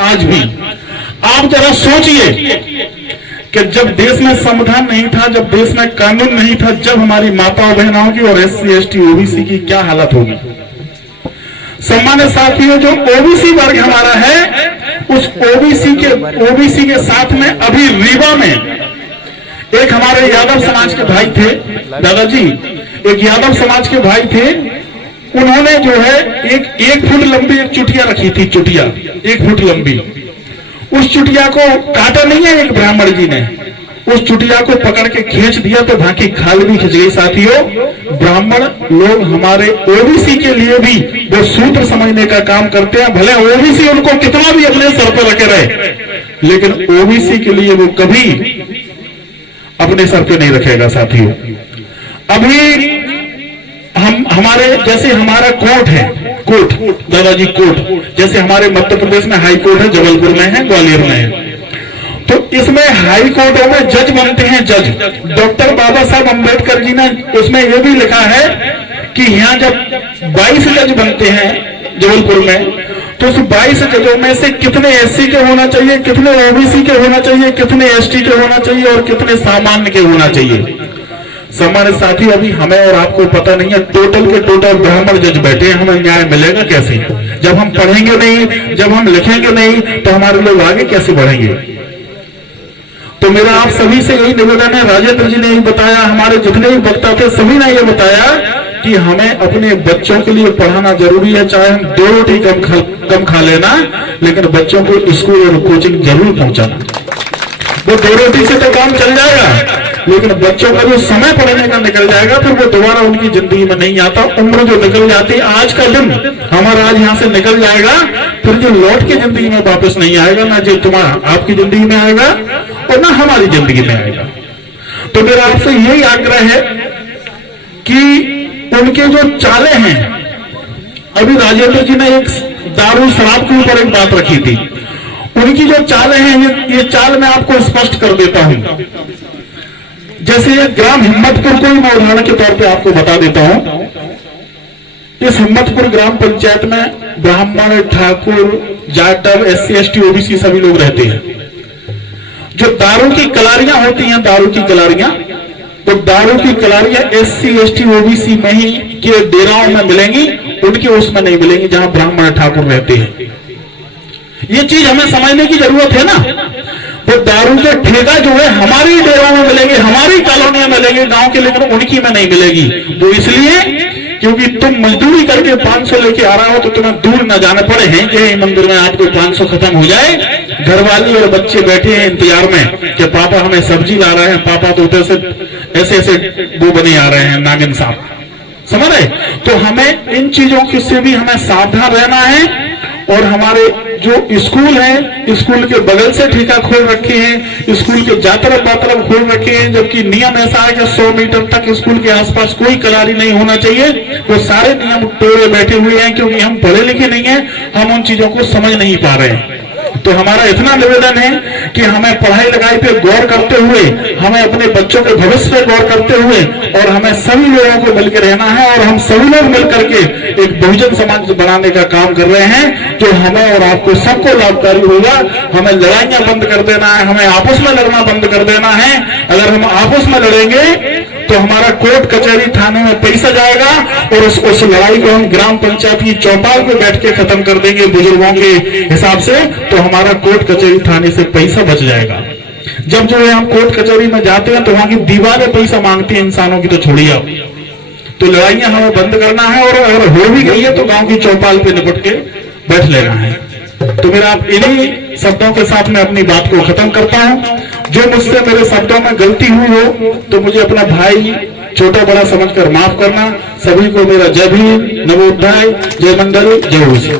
आज भी आप जरा सोचिए कि जब देश में संविधान नहीं था, जब देश में कानून नहीं था, जब हमारी माताओं बहनों की और एससी एसटी ओबीसी की क्या हालत होगी। सम्मानित साथियों, जो ओबीसी वर्ग हमारा है, उस ओबीसी के साथ में अभी रीवा में एक हमारे यादव समाज के भाई थे, दादाजी, एक यादव समाज के भाई थे। उन्होंने जो है एक फुट लंबी एक चुटिया रखी थी, चुटिया 1 फुट लंबी। उस चुटिया को काटा नहीं है एक ब्राह्मण जी ने, उस चुटिया को पकड़ के खींच दिया तो बाकी खाल भी खिंच गई। साथियों, ब्राह्मण लोग हमारे ओबीसी के लिए भी वो सूत्र समझने का काम करते हैं। भले ओबीसी उनको कितना भी अपने सर पर रखे रहे, लेकिन ओबीसी के लिए वो कभी अपने सर पे नहीं रखेगा। साथियों, अभी हमारे जैसे हमारा कोर्ट है, कोर्ट दादाजी, कोर्ट जैसे हमारे मध्य प्रदेश में हाई कोर्ट है, जबलपुर में है, ग्वालियर में है। तो इसमें हाई कोर्टों में जज बनते हैं, जज। डॉक्टर बाबा साहब अम्बेडकर जी ने उसमें यह भी लिखा है कि यहाँ जब 22 जज बनते हैं जबलपुर में, तो उस 22 जजों में से कितने एससी के होना चाहिए, कितने ओबीसी के होना चाहिए, कितने एसटी के होना चाहिए और कितने सामान्य के होना चाहिए। सम्मानित साथी, अभी हमें और आपको पता नहीं है, टोटल के टोटल ब्राह्मण जज बैठे हैं। हमें न्याय मिलेगा कैसे? जब हम पढ़ेंगे नहीं, जब हम लिखेंगे नहीं, तो हमारे लोग आगे कैसे बढ़ेंगे? तो मेरा आप सभी से यही निवेदन है, राजेंद्र जी ने यही बताया, हमारे जितने भी वक्ता थे सभी ने यह बताया कि हमें अपने बच्चों के लिए पढ़ाना जरूरी है। चाहे हम 2 रोटी कम खा लेना, लेकिन बच्चों को स्कूल और कोचिंग जरूर पहुंचाना। वो 2 रोटी से तो काम चल जाएगा, लेकिन बच्चों का जो समय पढ़ने का निकल जाएगा, फिर वो दोबारा उनकी जिंदगी में नहीं आता। उम्र जो निकल जाती है, आज का दिन हमारा आज यहाँ से निकल जाएगा, फिर जो लौट के जिंदगी में वापस नहीं आएगा, ना जो तुम्हारा आपकी जिंदगी में आएगा और ना हमारी जिंदगी में आएगा। तो मेरा आपसे यही आग्रह है कि उनके जो चाले हैं, अभी राजेंद्र जी ने एक दारू शराब के ऊपर एक बात रखी थी, उनकी जो चाले हैं, ये चाल मैं आपको स्पष्ट कर देता हूं। जैसे ग्राम हिम्मतपुर को मैं उदाहरण के तौर पे आपको बता देता हूं। इस हिम्मतपुर ग्राम पंचायत में ब्राह्मण, Thakur, Jatav, SC ST OBC सभी लोग रहते हैं। जो दारू की कलारियां होती हैं, दारू की कलारियां, तो दारू की कलारियां एससी एसटी ओबीसी में ही के डेराओं में मिलेंगी, उनके उसमें नहीं मिलेंगी जहां ब्राह्मण ठाकुर रहते हैं। ये चीज हमें समझने की जरूरत है ना। तो दारू के ठेका जो है हमारी डेरों में मिलेंगे, हमारी कॉलोनियों में मिलेंगे, गांव के, लेकिन उनकी में नहीं मिलेगी। वो इसलिए क्योंकि तुम मजदूरी करके 500 लेके आ रहा हो, तो तुम्हें दूर न जाना पड़े हैं कि मंदिर में आपको 500 खत्म हो जाए। घरवाली और बच्चे बैठे हैं इंतजार में कि पापा हमें सब्जी ला रहे हैं, पापा तो उधर से ऐसे वो बने आ रहे हैं, नागिन साहब, समझ रहे। तो हमें इन चीजों से भी हमें सावधान रहना है। और हमारे जो स्कूल है, स्कूल के बगल से ठेका खोल रखे हैं, स्कूल के जातरफ बातरफ खोल रखे हैं, जबकि नियम ऐसा है कि 100 मीटर तक स्कूल के आसपास कोई कलारी नहीं होना चाहिए। वो सारे नियम तोड़े बैठे हुए हैं, क्योंकि हम पढ़े लिखे नहीं है, हम उन चीजों को समझ नहीं पा रहे हैं। तो हमारा इतना निवेदन है कि हमें पढ़ाई लिखाई पे गौर करते हुए, हमें अपने बच्चों के भविष्य पे गौर करते हुए, और हमें सभी लोगों को मिलकर रहना है। और हम सभी लोग मिलकर के एक बहुजन समाज बनाने का काम कर रहे हैं, जो हमें और आपको सबको लाभकारी होगा। हमें लड़ाइयां बंद कर देना है, हमें आपस में लड़ना बंद कर देना है। अगर हम आपस में लड़ेंगे तो हमारा कोर्ट कचहरी थाने में पैसा जाएगा, और उस लड़ाई को हम ग्राम पंचायत की चौपाल पे बैठ के खत्म कर देंगे बुजुर्गों के हिसाब से, तो हमारा कोर्ट कचहरी थाने से पैसा बच जाएगा। जब जो है हम कोर्ट कचहरी में जाते हैं तो वहां की दीवारें पैसा मांगती हैं, इंसानों की तो छोड़िए आप। तो लड़ाइयां हमें बंद करना है, और अगर हो भी गई है तो गांव की चौपाल पे निपट के बैठ लेना है। तो मेरा इन्हीं शब्दों के साथ मैं अपनी बात को खत्म करता हूं। जो मुझसे मेरे शब्दों में गलती हुई हो तो मुझे अपना भाई छोटा बड़ा समझकर माफ करना। सभी को मेरा जय भीम, नवोदय, जय मंडल, जय ओबीसी।